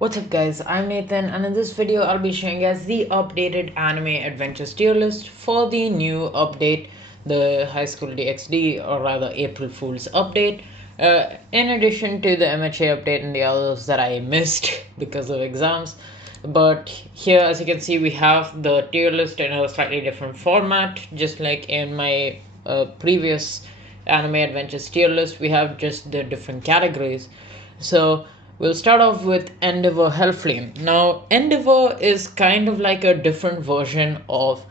What's up guys, I'm Nathan and in this video I'll be showing you guys the updated anime adventures tier list for the new update, the High School DxD, or rather April Fool's update, in addition to the MHA update and the others that I missed because of exams. But here, as you can see, we have the tier list in a slightly different format, just like in my previous anime adventures tier list. We have just the different categories. So we'll start off with Endeavor Hellflame. Now, Endeavor is kind of like a different version of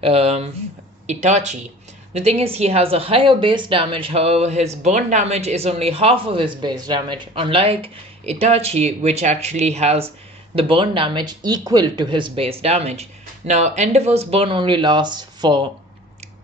Itachi. The thing is, he has a higher base damage, however, his burn damage is only half of his base damage, unlike Itachi, which actually has the burn damage equal to his base damage. Now, Endeavor's burn only lasts for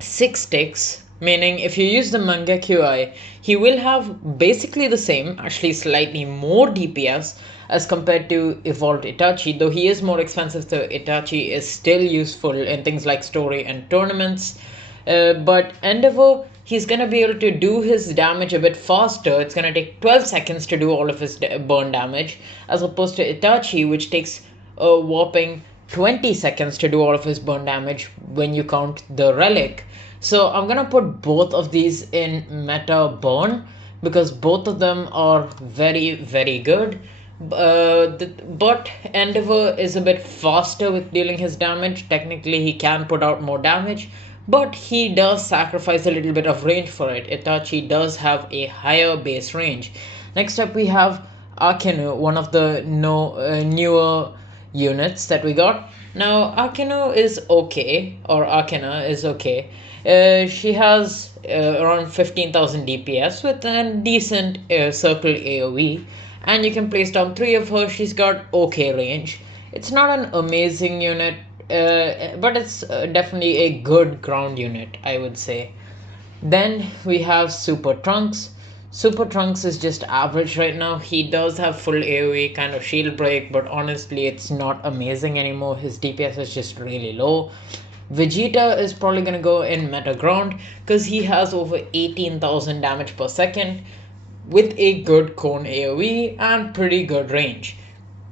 6 ticks, meaning if you use the Mangekyo Eye, he will have basically the same, actually slightly more DPS as compared to Evolved Itachi, though he is more expensive, so Itachi is still useful in things like story and tournaments. But Endeavor, he's gonna be able to do his damage a bit faster. It's gonna take 12 seconds to do all of his burn damage, as opposed to Itachi, which takes a whopping 20 seconds to do all of his burn damage when you count the relic. So I'm gonna put both of these in meta burn because both of them are very good. But Endeavor is a bit faster with dealing his damage. Technically he can put out more damage, but he does sacrifice a little bit of range for it. Itachi does have a higher base range. Next up we have AKENO, one of the newer units that we got. Now AKENO is okay, or Akena is okay. She has around 15,000 DPS with a decent circle AoE, and you can place down 3 of her. She's got okay range. It's not an amazing unit, but it's definitely a good ground unit, I would say. Then we have Super Trunks. Super Trunks is just average right now. He does have full AoE, kind of shield break, but honestly it's not amazing anymore. His DPS is just really low. Vegeta is probably gonna go in meta ground because he has over 18,000 damage per second with a good cone AoE and pretty good range.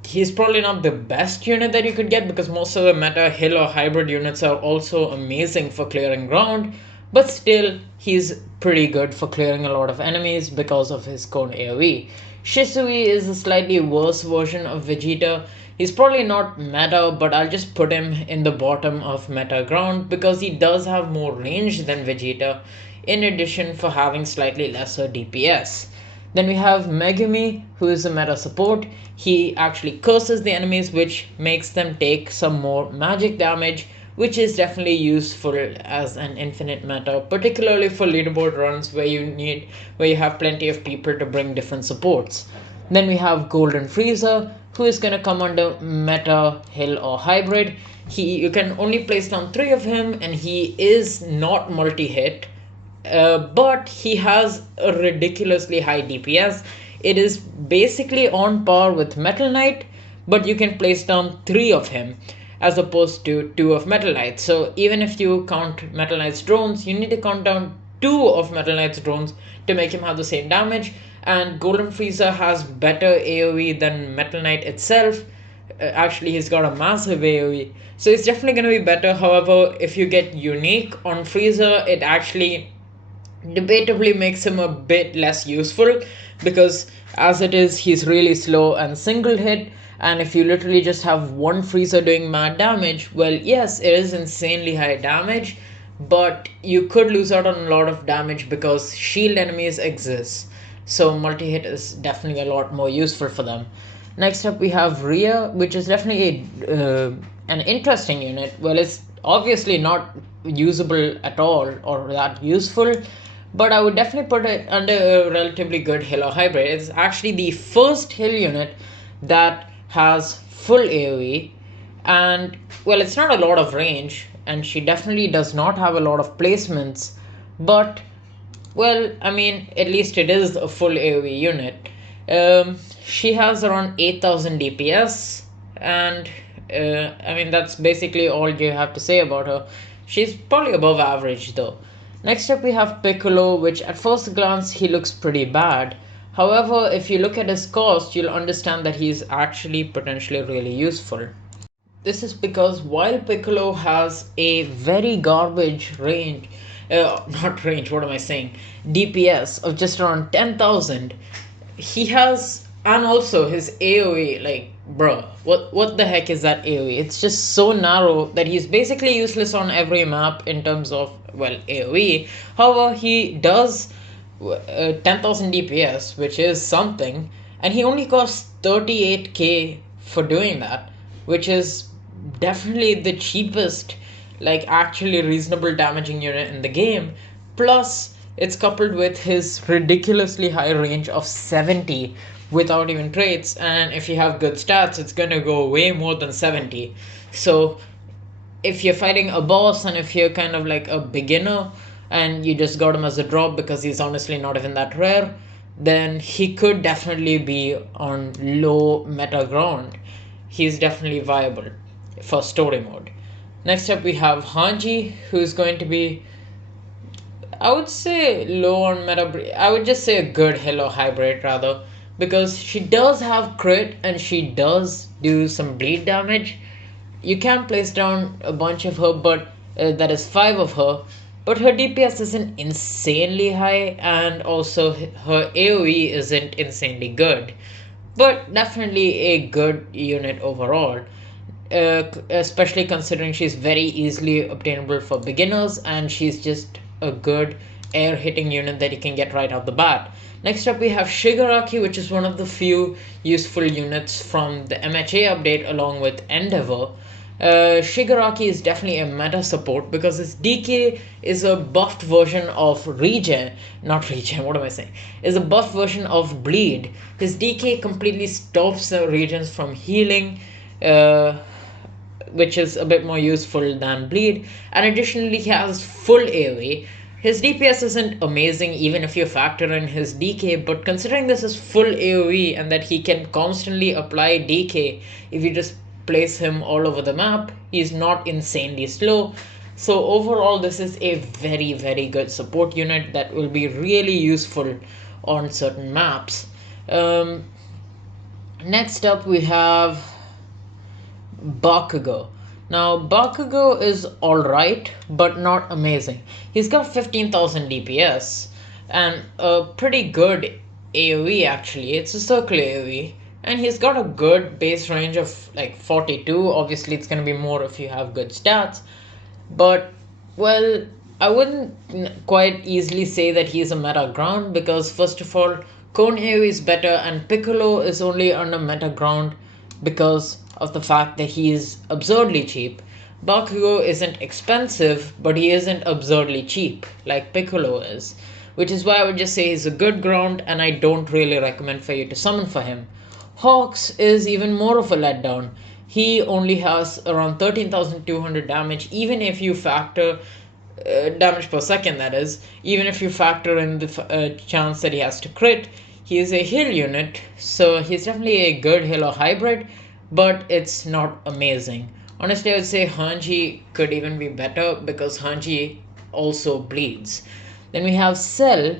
He's probably not the best unit that you could get because most of the meta hill or hybrid units are also amazing for clearing ground, but still he's pretty good for clearing a lot of enemies because of his cone AoE. Shisui is a slightly worse version of Vegeta. He's probably not meta, but I'll just put him in the bottom of meta ground because he does have more range than Vegeta, in addition for having slightly lesser DPS. Then we have Megumi, who is a meta support. He actually curses the enemies, which makes them take some more magic damage, which is definitely useful as an infinite meta, particularly for leaderboard runs where you have plenty of people to bring different supports. Then we have Golden Frieza, who is gonna come under meta, hill, or hybrid. You can only place down 3 of him, and he is not multi-hit. But he has a ridiculously high DPS. It is basically on par with Metal Knight, but you can place down 3 of him as opposed to 2 of Metal Knight. So even if you count Metal Knight's drones, you need to count down 2 of Metal Knight's drones to make him have the same damage. And Golden Frieza has better AoE than Metal Knight itself. Actually, he's got a massive AoE, so it's definitely going to be better. However, if you get unique on Frieza, it actually debatably makes him a bit less useful because as it is, he's really slow and single hit. And if you literally just have one Frieza doing mad damage, well, yes, it is insanely high damage, but you could lose out on a lot of damage because shield enemies exist. So multi-hit is definitely a lot more useful for them. Next up we have Rhea, which is definitely an interesting unit. Well, it's obviously not usable at all or that useful, but I would definitely put it under a relatively good hill or hybrid. It's actually the first hill unit that has full AoE, and well, it's not a lot of range, and she definitely does not have a lot of placements, but well, I mean, at least it is a full AoE unit. She has around 8,000 DPS, and I mean, that's basically all you have to say about her. She's probably above average though. Next up we have Piccolo, which at first glance he looks pretty bad. However, if you look at his cost, you'll understand that he's actually potentially really useful. This is because while Piccolo has a very garbage range, not range, what am I saying? DPS of just around 10,000, he has, and also his AoE, like, bruh, what the heck is that AoE? It's just so narrow that he's basically useless on every map in terms of, well, AoE. However, he does 10,000 DPS, which is something, and he only costs 38k for doing that, which is definitely the cheapest, like actually reasonable damaging unit in the game. Plus, it's coupled with his ridiculously high range of 70 without even traits, and if you have good stats, it's gonna go way more than 70. So, if you're fighting a boss and if you're kind of like a beginner and you just got him as a drop because he's honestly not even that rare, then he could definitely be on low meta ground. He's definitely viable for story mode. Next up, we have Hanji, who's going to be, I would say, low on meta. I would just say a good Hello hybrid rather, because she does have crit and she does do some bleed damage. You can place down a bunch of her, but that is 5 of her. But her DPS isn't insanely high, and also her AoE isn't insanely good. But definitely a good unit overall, especially considering she's very easily obtainable for beginners and she's just a good air hitting unit that you can get right out the bat. Next up, we have Shigaraki, which is one of the few useful units from the MHA update along with Endeavor. Shigaraki is definitely a meta support because his DK is a buffed version of Regen, not Regen, what am I saying? Is a buffed version of Bleed. His DK completely stops the regions from healing, which is a bit more useful than Bleed, and additionally, he has full AoE. His DPS isn't amazing even if you factor in his DK, but considering this is full AoE and that he can constantly apply DK if you just place him all over the map, he's not insanely slow. So overall, this is a very, very good support unit that will be really useful on certain maps. Next up, we have Bakugo. Now, Bakugo is alright, but not amazing. He's got 15,000 DPS and a pretty good AoE actually. It's a circle AoE, and he's got a good base range of like 42. Obviously, it's gonna be more if you have good stats, but well, I wouldn't quite easily say that he's a meta ground because, first of all, Cone AoE is better, and Piccolo is only under meta ground because of the fact that he is absurdly cheap. Bakugo isn't expensive, but he isn't absurdly cheap like Piccolo is, which is why I would just say he's a good ground and I don't really recommend for you to summon for him. Hawks is even more of a letdown. He only has around 13,200 damage, even if you factor damage per second, that is, even if you factor in the chance that he has to crit. He is a heal unit, so he's definitely a good healer hybrid, but it's not amazing. Honestly, I would say Hanji could even be better because Hanji also bleeds. Then we have Cell.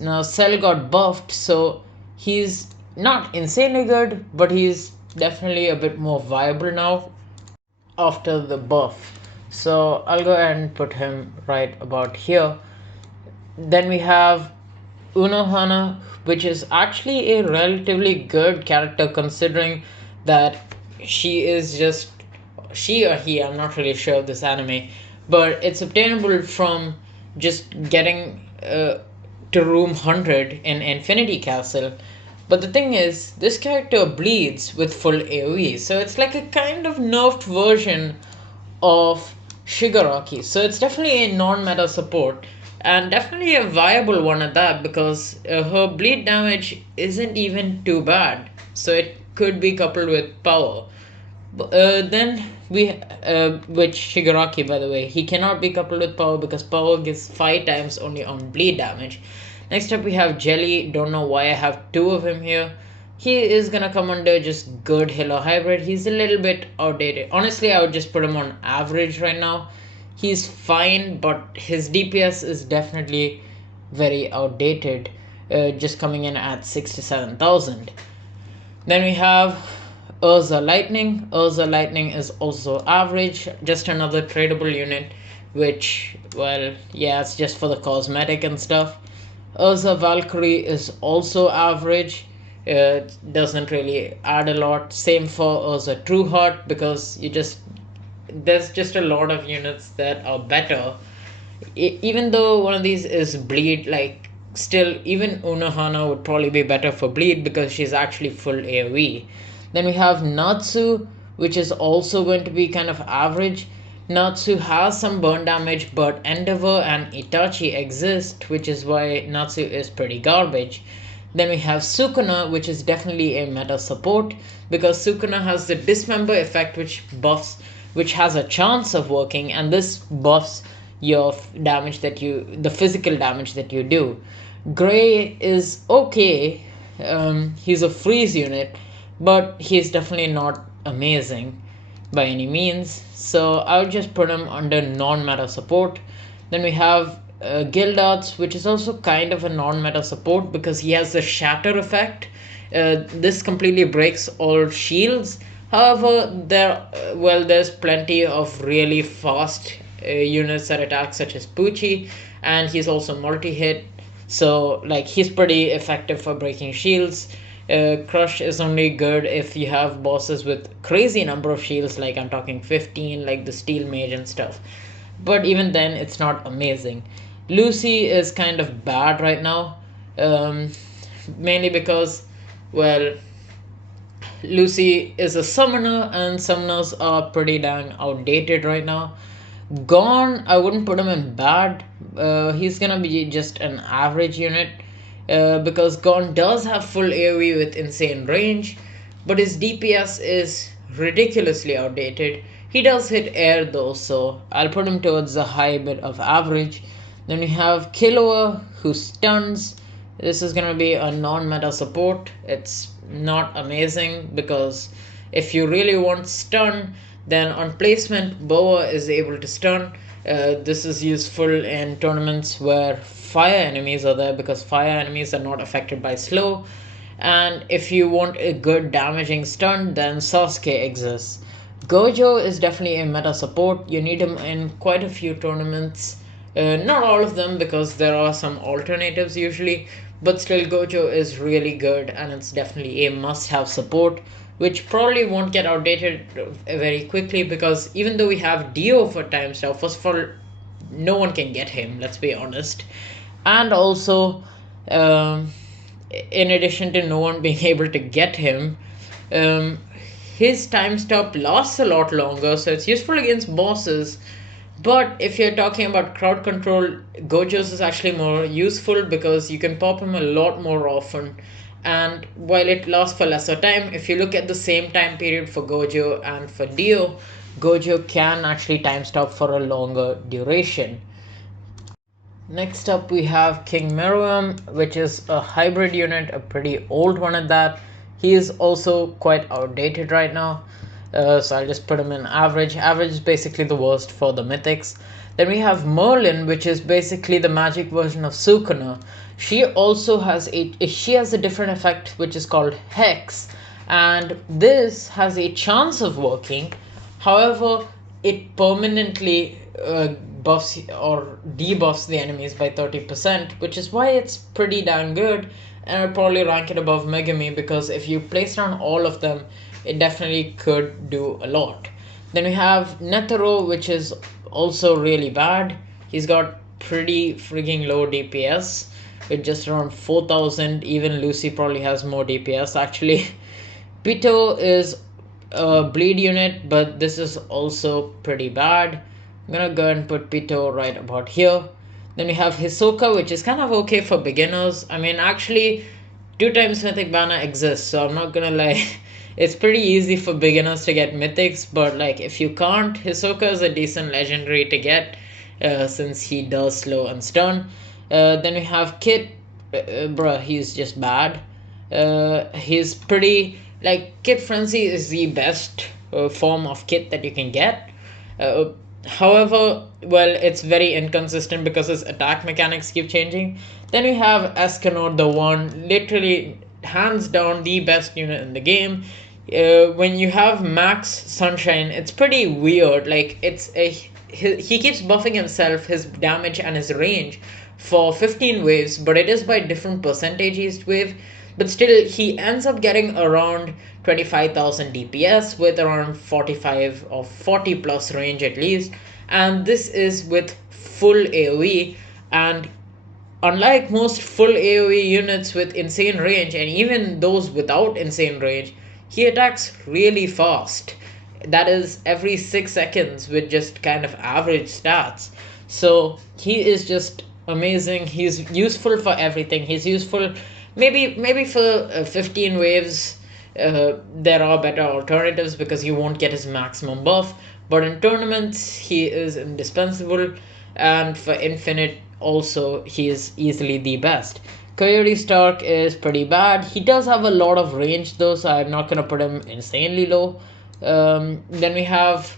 Now, Cell got buffed, so he's not insanely good, but he's definitely a bit more viable now after the buff. So I'll go ahead and put him right about here. Then we have Unohana, which is actually a relatively good character considering that she is just, she or he, I'm not really sure of this anime, but it's obtainable from just getting to room 100 in Infinity Castle. But the thing is, this character bleeds with full AoE, so it's like a kind of nerfed version of Shigaraki. So it's definitely a non-meta support, and definitely a viable one at that because her bleed damage isn't even too bad. So it could be coupled with power. Then we, which Shigaraki, by the way, he cannot be coupled with power because power gives 5 times only on bleed damage. Next up, we have Jelly. Don't know why I have 2 of him here. He is gonna come under just good healer hybrid. He's a little bit outdated. Honestly, I would just put him on average right now. He's fine, but his DPS is definitely very outdated. just coming in at 67,000. Then we have Urza Lightning. Urza Lightning is also average, just another tradable unit, which, well, yeah, it's just for the cosmetic and stuff. Urza Valkyrie is also average. Doesn't really add a lot. Same for Urza Trueheart, because there's just a lot of units that are better. Even though one of these is bleed, like, still even Unohana would probably be better for bleed because she's actually full AoE. Then we have Natsu, which is also going to be kind of average. Natsu has some burn damage, but Endeavor and Itachi exist, which is why Natsu is pretty garbage. Then we have Sukuna, which is definitely a meta support, because Sukuna has the dismember effect, which has a chance of working, and this buffs your the physical damage that you do. Gray is okay. He's a freeze unit, but he's definitely not amazing by any means. So I'll just put him under non-meta support. Then we have Gildarts, which is also kind of a non-meta support because he has the shatter effect. This completely breaks all shields. However, there's plenty of really fast units that attack, such as Poochie, and he's also multi-hit, so like he's pretty effective for breaking shields. Crush is only good if you have bosses with crazy number of shields, like I'm talking 15, like the Steel Mage and stuff, but even then it's not amazing. Lucy is kind of bad right now, mainly because, well, Lucy is a summoner, and summoners are pretty dang outdated right now. Gone, I wouldn't put him in bad. He's gonna be just an average unit, because Gone does have full AoE with insane range, but his DPS is ridiculously outdated. He does hit air though, so I'll put him towards the high bit of average. Then we have Killua, who stuns. This is gonna be a non-meta support. It's not amazing because if you really want stun, then on placement, Boa is able to stun. This is useful in tournaments where fire enemies are there, because fire enemies are not affected by slow. And if you want a good damaging stun, then Sasuke exists. Gojo is definitely a meta support. You need him in quite a few tournaments. Not all of them, because there are some alternatives usually, but still Gojo is really good, and it's definitely a must-have support, which probably won't get outdated very quickly, because even though we have Dio for time stuff, first of all, no one can get him, let's be honest. And also, in addition to no one being able to get him, his time stop lasts a lot longer, so it's useful against bosses. But if you're talking about crowd control, Gojo's is actually more useful because you can pop him a lot more often. And while it lasts for lesser time, if you look at the same time period for Gojo and for Dio, Gojo can actually time stop for a longer duration. Next up we have King Meruem, which is a hybrid unit, a pretty old one at that. He is also quite outdated right now. So I'll just put him in average. Average is basically the worst for the mythics. Then we have Merlin, which is basically the magic version of Sukuna. She also has a different effect, which is called Hex, and this has a chance of working. However, it permanently buffs or debuffs the enemies by 30%, which is why it's pretty damn good, and I'd probably rank it above Megami, because if you place down all of them, it definitely could do a lot. Then we have Netero, which is also really bad. He's got pretty freaking low DPS with just around 4,000. Even Lucy probably has more DPS actually. Pito is a bleed unit, but this is also pretty bad. I'm gonna go and put Pito right about here. Then we have Hisoka, which is kind of okay for beginners. I mean, actually, 2 times Mythic Banner exists, so I'm not gonna lie. It's pretty easy for beginners to get mythics, but like if you can't, Hisoka is a decent legendary to get, since he does slow and stun. Then we have Kit. Bruh, he's just bad. He's pretty, like, Kit Frenzy is the best form of Kit that you can get. However, well, it's very inconsistent because his attack mechanics keep changing. Then we have AKENO, the one literally hands down the best unit in the game. When you have Max Sunshine, it's pretty weird. Like he keeps buffing himself, his damage and his range for 15 waves, but it is by different percentage each wave. But still, he ends up getting around 25,000 DPS with around 45 or 40 plus range at least. And this is with full AoE. And unlike most full AoE units with insane range, and even those without insane range, he attacks really fast. That is every 6 seconds with just kind of average stats. So he is just amazing. He's useful for everything. He's useful maybe for 15 waves. There are better alternatives because you won't get his maximum buff, but in tournaments he is indispensable, and for infinite also he is easily the best. Coyote Stark is pretty bad. He does have a lot of range though, so I'm not gonna put him insanely low. Then we have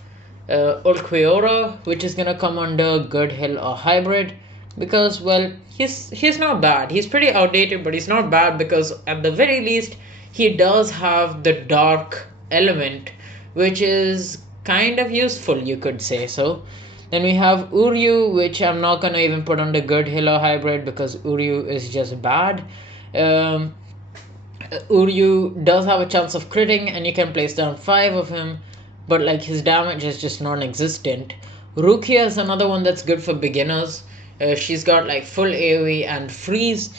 Ulquiorra, which is gonna come under Good Hill or Hybrid, because well, he's not bad. He's pretty outdated, but he's not bad because at the very least he does have the dark element, which is kind of useful, you could say so. Then we have Uryu, which I'm not gonna even put under Good Hill or Hybrid because Uryu is just bad. Um, Uryu does have a chance of critting, and you can place down 5 of him, but like his damage is just non-existent. Rukia is another one that's good for beginners. She's got like full AoE and freeze.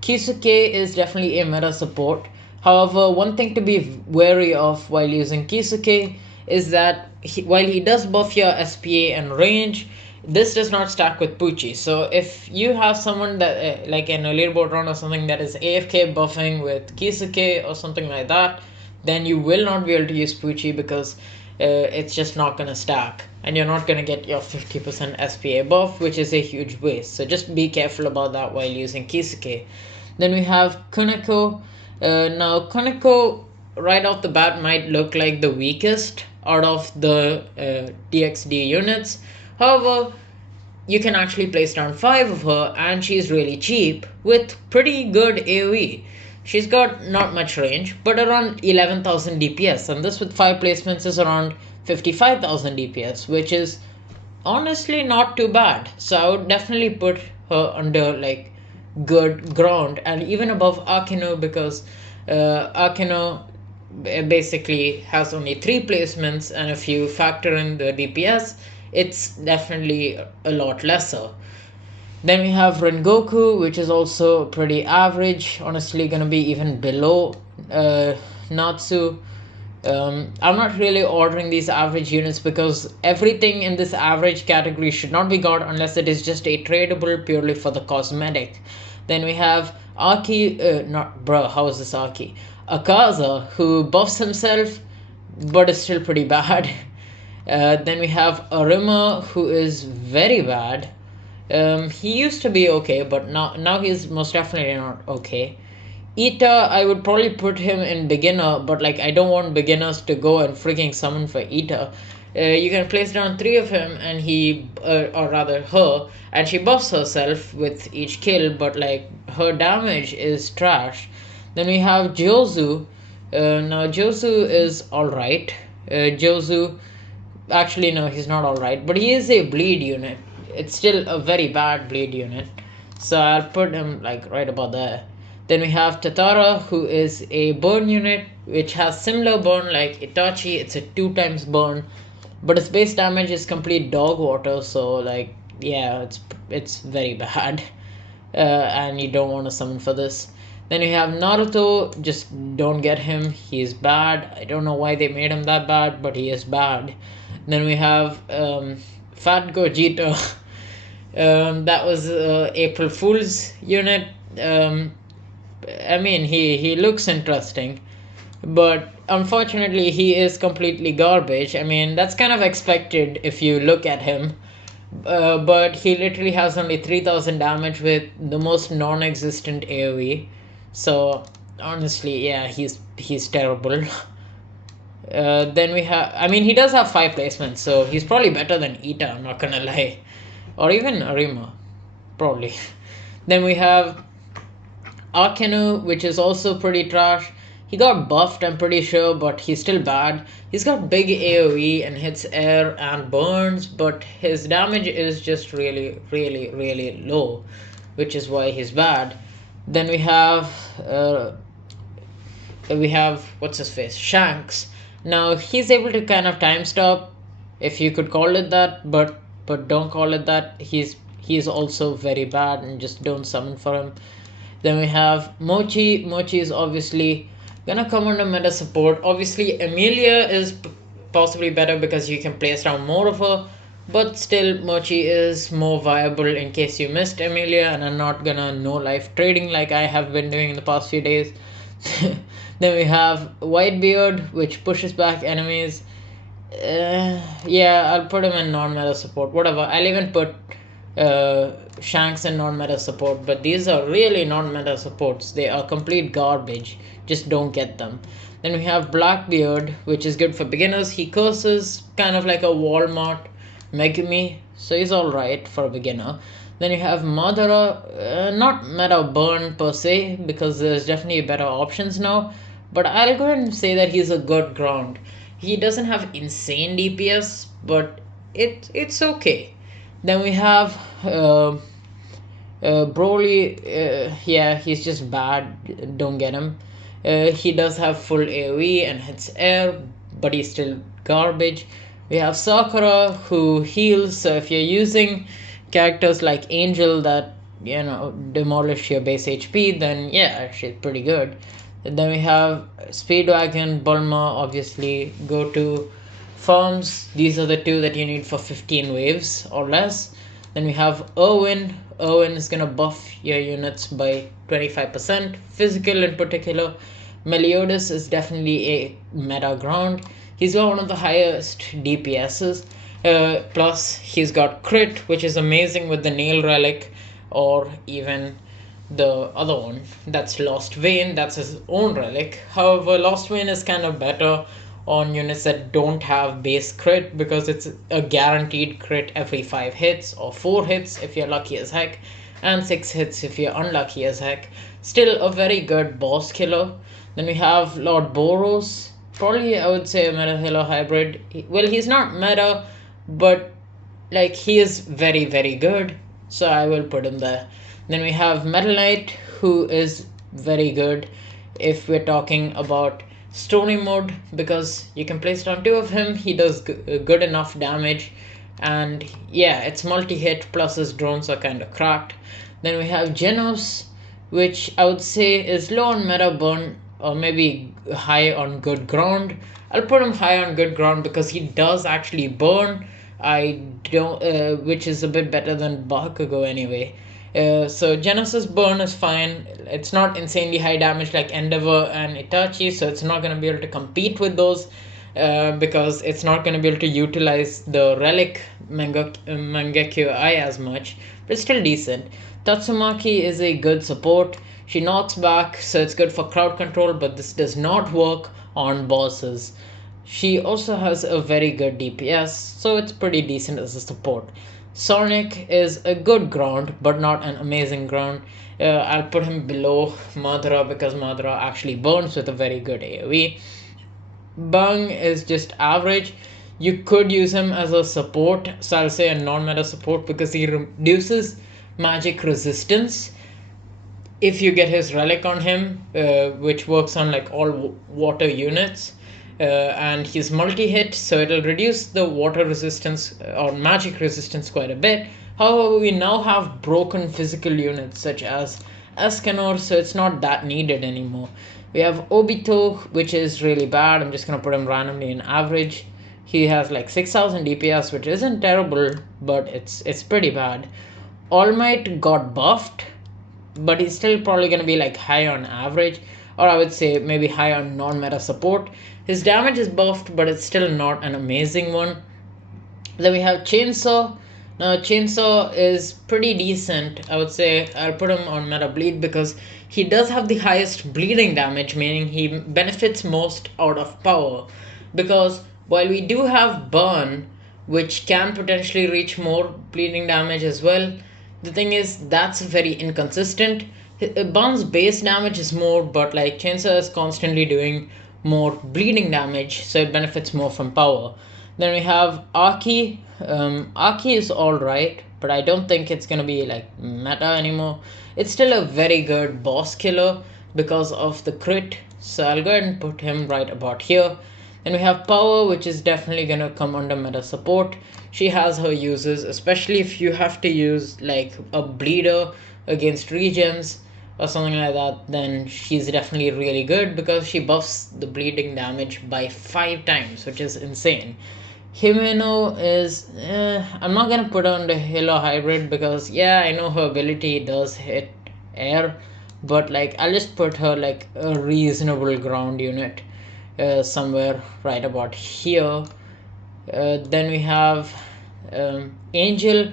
Kisuke is definitely a meta support. However, one thing to be wary of while using Kisuke is that while he does buff your SPA and range, this does not stack with Pucci. So if you have someone that like in a leaderboard run or something that is AFK buffing with Kisuke or something like that, then you will not be able to use Pucci because it's just not gonna stack, and you're not gonna get your 50% SPA buff, which is a huge waste. So just be careful about that while using Kisuke. Then we have KONEKO. Now KONEKO right off the bat might look like the weakest out of the DXD units. However, you can actually place down 5 of her, and she's really cheap with pretty good AoE. She's got not much range, but around 11,000 DPS, and this with 5 placements is around 55,000 DPS, which is honestly not too bad. So I would definitely put her under like good ground and even above AKENO because AKENO basically has only 3 placements, and if you factor in the DPS, it's definitely a lot lesser. Then we have Rengoku, which is also pretty average, honestly gonna be even below Natsu. I'm not really ordering these average units because everything in this average category should not be got unless it is just a tradable purely for the cosmetic. Then we have Aki, not bro, how is this Aki? Akaza, who buffs himself but is still pretty bad. Then we have Arima, who is very bad. He used to be okay, but now he's most definitely not okay. Ita, I would probably put him in beginner, but like I don't want beginners to go and freaking summon for Ita. You can place down 3 of him, and he, or rather her, and she buffs herself with each kill, but like her damage is trash. Then we have Jozu. Now Jozu is alright. Jozu, actually no, he's not alright, but he is a bleed unit. It's still a very bad bleed unit, so I'll put him like right about there. Then we have Tatara, who is a burn unit, which has similar burn like Itachi. It's a 2 times burn, but its base damage is complete dog water, so like yeah, it's very bad, and you don't want to summon for this. Then you have Naruto. Just don't get him. He's bad. I don't know why they made him that bad, but he is bad. Then we have Fat Gogeta. That was April Fool's unit. I mean, he looks interesting, but unfortunately, he is completely garbage. I mean, that's kind of expected if you look at him. But he literally has only 3,000 damage with the most non-existent AoE. So honestly, yeah, he's terrible. Then we have, I mean, he does have 5 placements, so he's probably better than Ita, I'm not gonna lie. Or even Arima, probably. Then we have AKENO, which is also pretty trash. He got buffed, I'm pretty sure, but he's still bad. He's got big AoE and hits air and burns, but his damage is just really, really, really low, which is why he's bad. Then uh, we have what's his face, Shanks. Now he's able to kind of time stop, if you could call it that, but don't call it that. He's also very bad, and just don't summon for him. Then we have Mochi. Mochi is obviously gonna come under meta support. Obviously, Amelia is possibly better because you can place down more of her, but still, Mochi is more viable in case you missed Amelia and are not gonna no life trading like I have been doing in the past few days. Then we have Whitebeard, which pushes back enemies. Yeah, I'll put him in non-meta support. Whatever. I'll even put Shanks in non-meta support, but these are really non-meta supports. They are complete garbage. Just don't get them. Then we have Blackbeard, which is good for beginners. He curses kind of like a Walmart Megumi, so he's alright for a beginner. Then you have Madara, not meta burn per se, because there's definitely better options now, but I'll go ahead and say that he's a good ground. He doesn't have insane DPS, but it's okay. Then we have Broly. Yeah, he's just bad. Don't get him. He does have full AoE and hits air, but he's still garbage. We have Sakura, who heals. So if you're using characters like Angel that demolish your base HP, then yeah, she's pretty good. And then we have Speedwagon, Bulma, obviously go to farms. These are the two that you need for 15 waves or less. Then we have Irwin. Irwin is gonna buff your units by 25%, physical in particular. Meliodas is definitely a meta ground. He's got one of the highest DPSs. Plus, he's got crit, which is amazing with the Nail Relic, or even the other one that's Lost Vein. That's his own relic. However, Lost Vein is kind of better on units that don't have base crit, because it's a guaranteed crit every 5 hits, or 4 hits if you're lucky as heck, and 6 hits if you're unlucky as heck. Still a very good boss killer. Then we have Lord Boros. Probably I would say a meta healer hybrid. Well, he's not meta, but like he is very, very good, so I will put him there. Then we have Metal Knight, who is very good if we're talking about story mode, because you can place down 2 of him. He does good enough damage, and yeah, it's multi-hit, plus his drones are kind of cracked. Then we have Genos, which I would say is low on meta burn, or maybe high on good ground. I'll put him high on good ground because he does actually burn. I don't, which is a bit better than Bakugo anyway. So Genesis burn is fine. It's not insanely high damage like Endeavor and Itachi, so it's not going to be able to compete with those, because it's not going to be able to utilize the relic Mangekyo Eye as much, but it's still decent. Tatsumaki is a good support. She knocks back, so it's good for crowd control, but this does not work on bosses. She also has a very good DPS, so it's pretty decent as a support. Sonic is a good ground, but not an amazing ground. I'll put him below Madara because Madara actually burns with a very good AoE. Bung is just average. You could use him as a support, so I'll say a non-meta support, because he reduces magic resistance if you get his relic on him, which works on like all water units. And he's multi-hit, so it'll reduce the water resistance or magic resistance quite a bit. However, we now have broken physical units such as Escanor, so it's not that needed anymore. We have Obito, which is really bad. I'm just gonna put him randomly in average. He has like 6000 DPS, which isn't terrible, but it's pretty bad. All Might got buffed, but he's still probably gonna be like high on average, or I would say maybe high on non-meta support. His damage is buffed, but it's still not an amazing one. Then we have Chainsaw. Now, Chainsaw is pretty decent. I would say I'll put him on meta bleed because he does have the highest bleeding damage, meaning he benefits most out of power. because while we do have burn, which can potentially reach more bleeding damage as well, the thing is that's very inconsistent. Burn's base damage is more, but like Chainsaw is constantly doing more bleeding damage, so it benefits more from power. Then we have Aki. Aki is alright, but I don't think it's gonna be like meta anymore. It's still a very good boss killer because of the crit, so I'll go ahead and put him right about here. Then we have Power, which is definitely gonna come under meta support. She has her uses, especially if you have to use like a bleeder against regens or something like that, then she's definitely really good because she buffs the bleeding damage by 5 times, which is insane. Himeno is, I'm not gonna put on the Halo Hybrid because yeah, I know her ability does hit air, but like I'll just put her like a reasonable ground unit, somewhere right about here. Then we have Angel.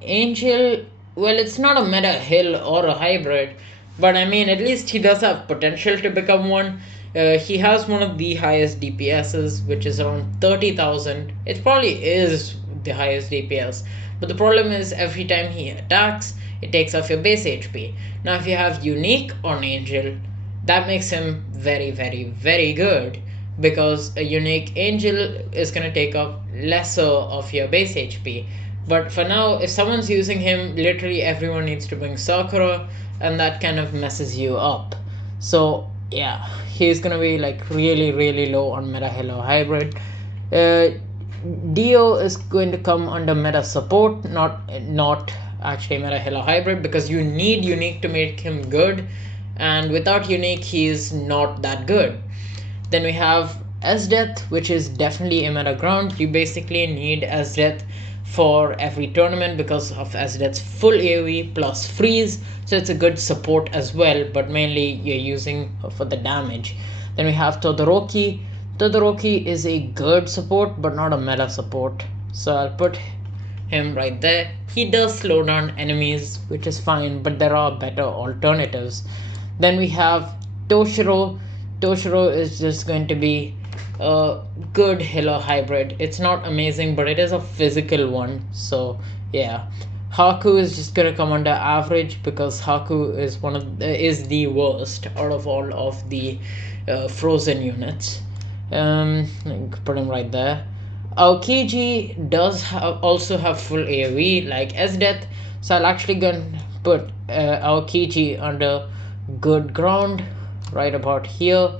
Angel, well, it's not a meta hill or a hybrid, but I mean, at least he does have potential to become one. He has one of the highest DPSs, which is around 30,000. It probably is the highest DPS, but the problem is every time he attacks, it takes off your base HP. Now, if you have Unique on Angel, that makes him very, very, very good because a Unique Angel is going to take up lesser of your base HP. But for now, if someone's using him, literally everyone needs to bring Sakura, and that kind of messes you up. So yeah, he's gonna be like really, really low on meta Halo Hybrid. Dio is going to come under meta support, not actually meta Halo Hybrid, because you need Unique to make him good, and without Unique, he's not that good. Then we have S-Death, which is definitely a meta ground. You basically need S-Death for every tournament because of S-Death's full AoE plus freeze, so it's a good support as well, but mainly you're using for the damage. Then we have Todoroki. Todoroki is a good support but not a meta support, so I'll put him right there. He does slow down enemies, which is fine, but there are better alternatives. Then we have Toshiro. Toshiro is just going to be a good Halo Hybrid. It's not amazing, but it is a physical one, so yeah. Haku is just gonna come under average because Haku is is the worst out of all of the frozen units. Put him right there. Aokiji does also have full AoE like S-Death, so I'll actually gonna put Aokiji under good ground right about here.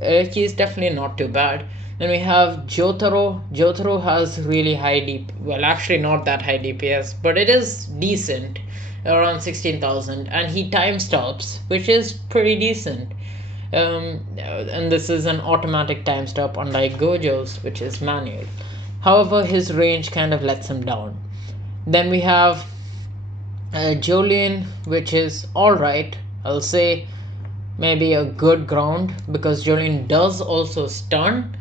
He's definitely not too bad. Then we have Jotaro. Jotaro has really high well, actually not that high DPS, but it is decent, around 16,000, and he time stops, which is pretty decent. And this is an automatic time stop, unlike Gojo's, which is manual. However, his range kind of lets him down. Then we have Jolene, which is alright, I'll say. Maybe a good ground because Jolene does also stun.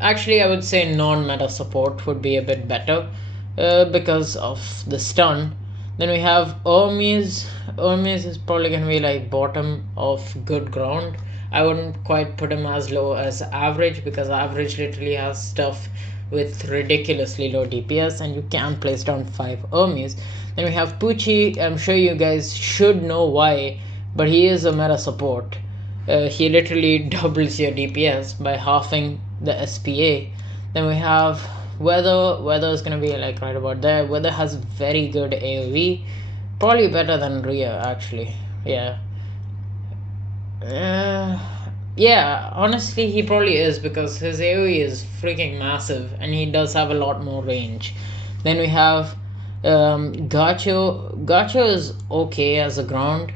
Actually, I would say non-meta support would be a bit better because of the stun. Then we have Hermes. Hermes is probably going to be like bottom of good ground. I wouldn't quite put him as low as average because average literally has stuff with ridiculously low DPS and you can place down 5 Hermes. Then we have Pucci. I'm sure you guys should know why, but he is a meta support. He literally doubles your DPS by halving the SPA. Then we have Weather. Weather is going to be like right about there. Weather has very good AoE. Probably better than Rhea actually. Yeah. Yeah, honestly he probably is because his AoE is freaking massive and he does have a lot more range. Then we have Gacho. Gacho is okay as a ground.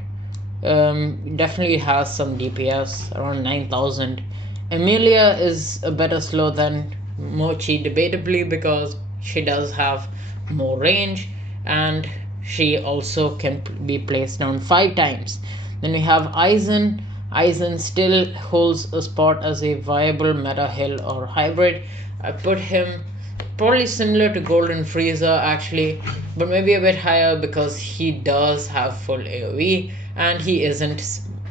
Definitely has some DPS, around 9,000. Emilia is a better slow than Mochi, debatably, because she does have more range and she also can be placed down 5 times. Then we have Aizen. Aizen still holds a spot as a viable meta hill or hybrid. I put him probably similar to Golden Freezer actually, but maybe a bit higher because he does have full AoE and he isn't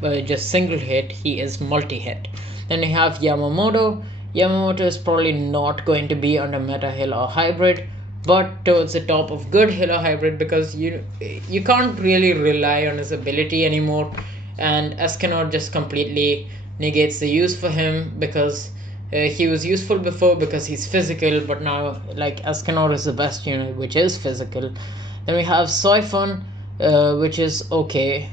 just single hit, he is multi hit. Then we have Yamamoto. Yamamoto is probably not going to be under meta Hilo hybrid, but towards the top of good Hilo hybrid, because you can't really rely on his ability anymore, and Escanor just completely negates the use for him because he was useful before because he's physical, but now like Escanor is the best unit which is physical. Then we have Soifon, which is okay.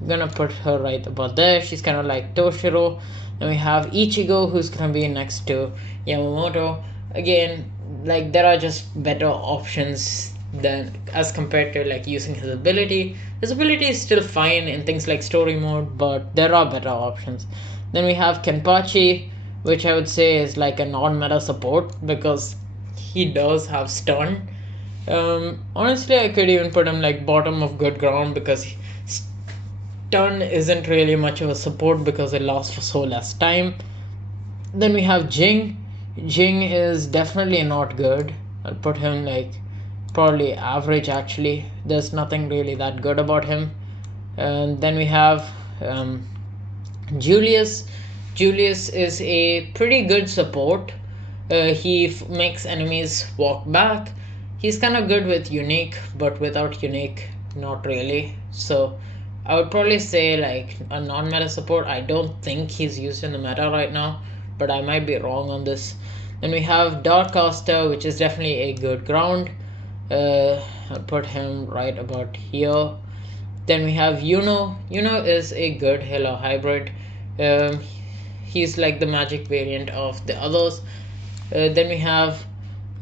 I'm gonna put her right about there. She's kind of like Toshiro. Then we have Ichigo, who's gonna be next to Yamamoto. Again, like there are just better options than as compared to like using his ability. His ability is still fine in things like story mode, but there are better options. Then we have Kenpachi, which I would say is like a non-meta support because he does have stun. Honestly, I could even put him like bottom of good ground because stun isn't really much of a support because it lasts for so less time. Then we have Jing. Jing is definitely not good. I'll put him like probably average actually. There's nothing really that good about him. And then we have Julius. Julius is a pretty good support. He makes enemies walk back. He's kind of good with unique, but without unique, not really. So I would probably say like a non-meta support. I don't think he's used in the meta right now, but I might be wrong on this. Then we have Darkcaster, which is definitely a good ground. I'll put him right about here. Then we have Yuno. Yuno is a good Hilo hybrid. Um, he's like the magic variant of the others. Then we have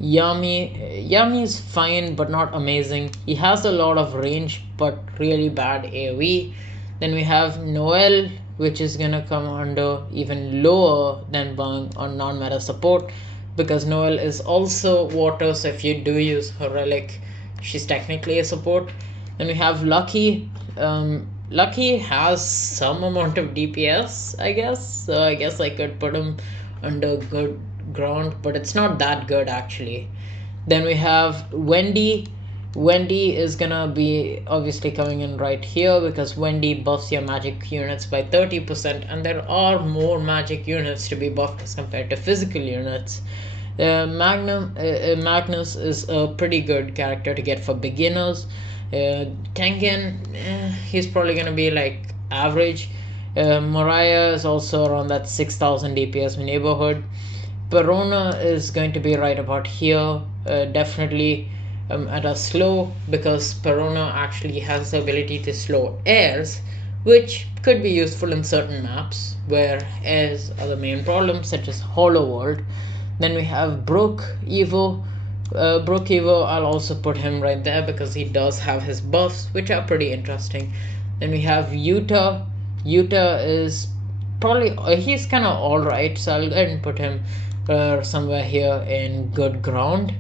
Yami. Yami is fine but not amazing. He has a lot of range but really bad AoE. Then we have Noel, which is gonna come under even lower than Bang on non-meta support because Noel is also water, so if you do use her relic, she's technically a support. Then we have Lucky. Lucky has some amount of DPS, I guess, so I guess I could put him under good ground, but it's not that good actually. Then we have Wendy. Wendy is gonna be obviously coming in right here because Wendy buffs your magic units by 30%, and there are more magic units to be buffed as compared to physical units. Magnus is a pretty good character to get for beginners. Tengen, he's probably gonna be like average. Mariah is also around that 6000 DPS neighborhood. Perona is going to be right about here, definitely at a slow, because Perona actually has the ability to slow airs, which could be useful in certain maps where airs are the main problem, such as Hollow World. Then we have Brook Evo. Brook Evo, I'll also put him right there because he does have his buffs, which are pretty interesting. Then we have Yuta. Yuta is probably, he's kind of alright, so I'll go ahead and put him somewhere here in good ground.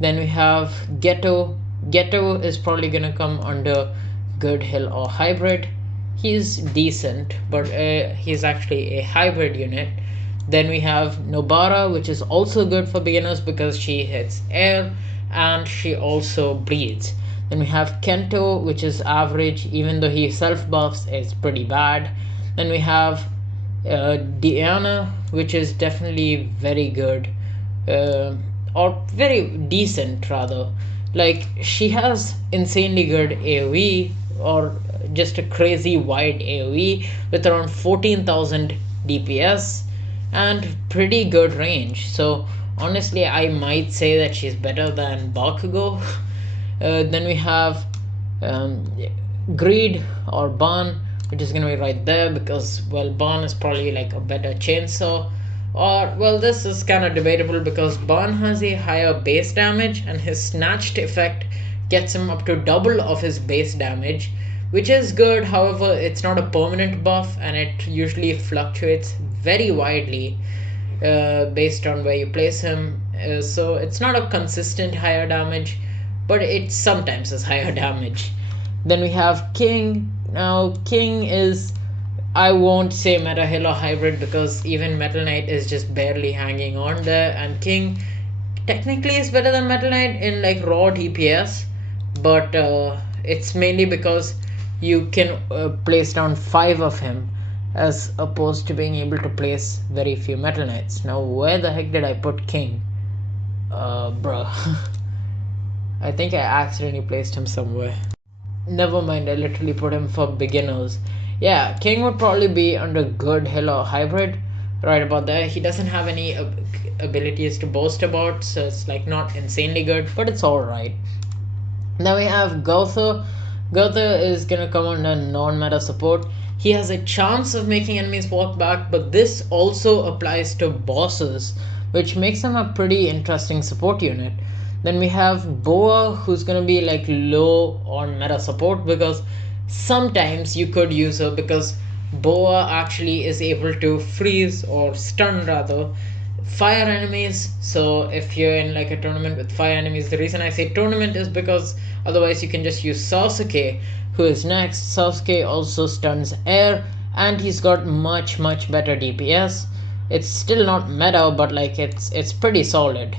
Then we have Ghetto. Ghetto is probably gonna come under good hill or hybrid. He's decent, but he's actually a hybrid unit. Then we have Nobara, which is also good for beginners because she hits air and she also bleeds. Then we have Kento, which is average, even though he self buffs, it's pretty bad. Then we have Diana, which is definitely very good, or very decent rather. Like, she has insanely good AoE, or just a crazy wide AoE with around 14,000 DPS and pretty good range. So honestly, I might say that she's better than Bakugo. Then we have Greed or Ban, which is gonna be right there because, well, Ban is probably like a better chainsaw. Or, well, this is kind of debatable because Ban has a higher base damage and his snatched effect gets him up to double of his base damage, which is good. However, it's not a permanent buff and it usually fluctuates very widely based on where you place him. So it's not a consistent higher damage, but it sometimes is higher damage. Then we have King. Now, King is, I won't say Meta Hill or Hybrid because even Metal Knight is just barely hanging on there, and King technically is better than Metal Knight in like raw DPS, but it's mainly because you can place down 5 of him as opposed to being able to place very few Metal Knights. Now, where the heck did I put King? Bruh. I think I accidentally placed him somewhere. Never mind, I literally put him for beginners. Yeah, King would probably be under good, hill, or hybrid. Right about there. He doesn't have any abilities to boast about, so it's like not insanely good, but it's alright. Now we have Gotha. Gotha is gonna come under non-meta support. He has a chance of making enemies walk back, but this also applies to bosses, which makes him a pretty interesting support unit. Then we have Boa, who's gonna be like low on meta support because sometimes you could use her because Boa actually is able to freeze or stun rather fire enemies. So if you're in like a tournament with fire enemies, the reason I say tournament is because otherwise you can just use Sasuke, who is next. Sasuke also stuns air and he's got much better DPS. It's still not meta, but like it's pretty solid.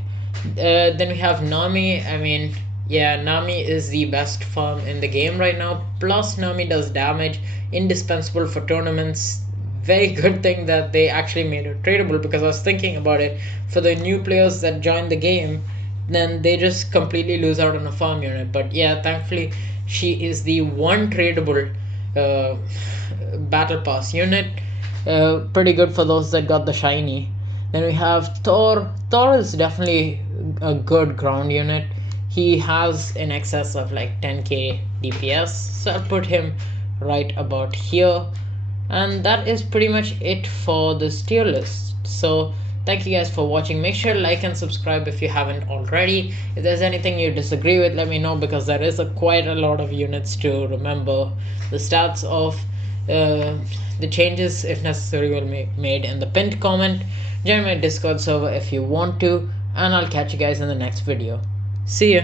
Then we have Nami. I mean, yeah, Nami is the best farm in the game right now. Plus, Nami does damage, indispensable for tournaments. Very good thing that they actually made it tradable, because I was thinking about it for the new players that join the game, then they just completely lose out on a farm unit. But yeah, thankfully, she is the one tradable uh, battle pass unit. Pretty good for those that got the shiny. Then we have Thor. Thor is definitely a good ground unit. He has in excess of like 10k DPS, so I'll put him right about here. And that is pretty much it for this tier list. So thank you guys for watching. Make sure to like and subscribe if you haven't already. If there's anything you disagree with, let me know, because there is quite a lot of units to remember. The stats of the changes, if necessary, will be made in the pinned comment. Join my Discord server if you want to, and I'll catch you guys in the next video. See ya.